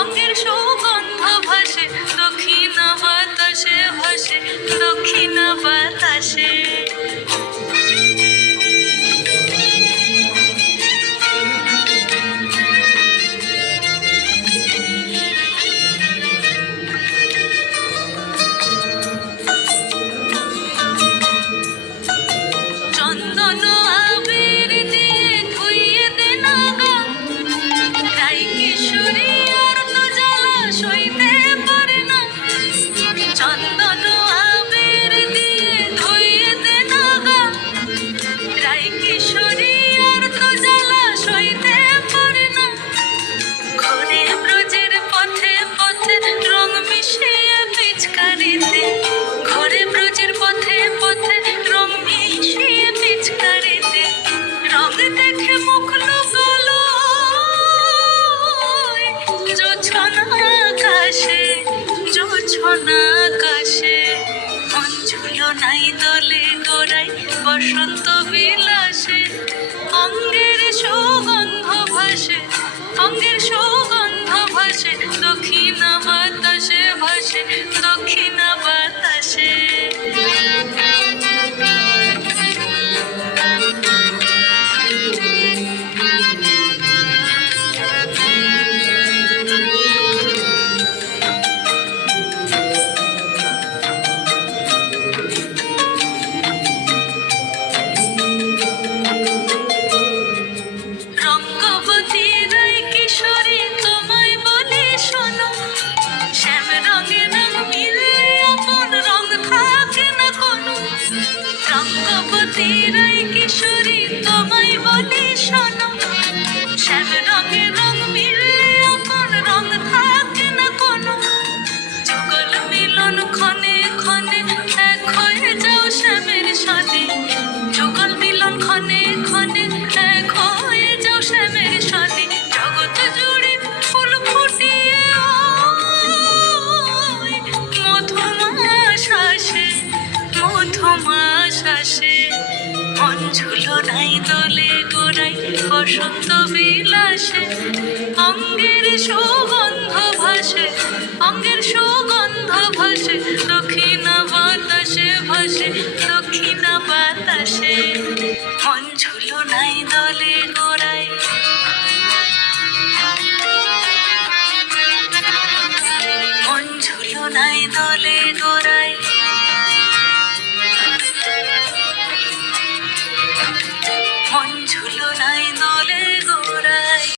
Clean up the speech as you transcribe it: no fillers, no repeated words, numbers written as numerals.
অঙ্গের সুগন্ধ ভাসে দক্ষিণা বাতাসে ভাসে দক্ষিণা বাতাসে। চন্দন আবির দিয়ে ধুইয়ে দে না গা, রাই কিশোরী আর তো জ্বালা সইতে পারে না। চন্দন আবির দিয়ে ধুইয়ে দে না গা, রাই কিশোরী আর তো জ্বালা সইতে পারে না। ঘোরে ব্রজের পথে পথে রং মিশিয়ে পিচকারিতে, ঘোরে ব্রজের পথে পথে রং মিশিয়ে পিচকারিতে। রং দেখে মুখ লুকালো জোছনা আকাশে, জোছনা আকাশে। মন ঝুলো নাই দোলে গোড়াই বসন্ত বিলাসে, অঙ্গের সুগন্ধ ভাসে অঙ্গের সুগন্ধ ভাসে দক্ষিণা বাতাসে ভাসে দক্ষিণা বাতাসে। রঙ্গবতী রাই কিশোরী তোমায় বলি শোনো, শ্যাম রঙে রং মিলে আপন রং থাকে না কোনো। রঙ্গবতী রাই কিশোরী তোমায় বলি শোনো, শ্যাম রঙে রং মিলে আপন রং থাকে না কোনো। যুগল মিলন ক্ষণে ক্ষণে এক হয়ে যাও শ্যামের সাথে, যুগল মিলন ক্ষণে ক্ষণে এক হয়ে যাও শ্যামের সাথে। জগৎ জুড়ে ফুল ফুটিয়ে ওই মধুমাস আসে, মধুমাস আসে। মন ঝুলো নাই দোলে গোড়াই বসন্ত বিলাসে, অঙ্গের সুগন্ধ ভাসে অঙ্গের সুগন্ধ ভাসে দক্ষিণা বাতাসে ভাসে দক্ষিণা বাতাসে। মন ঝুলো নাই দোলে গোড়াই, মন ঝুলো নাই দোলে গোড়াই।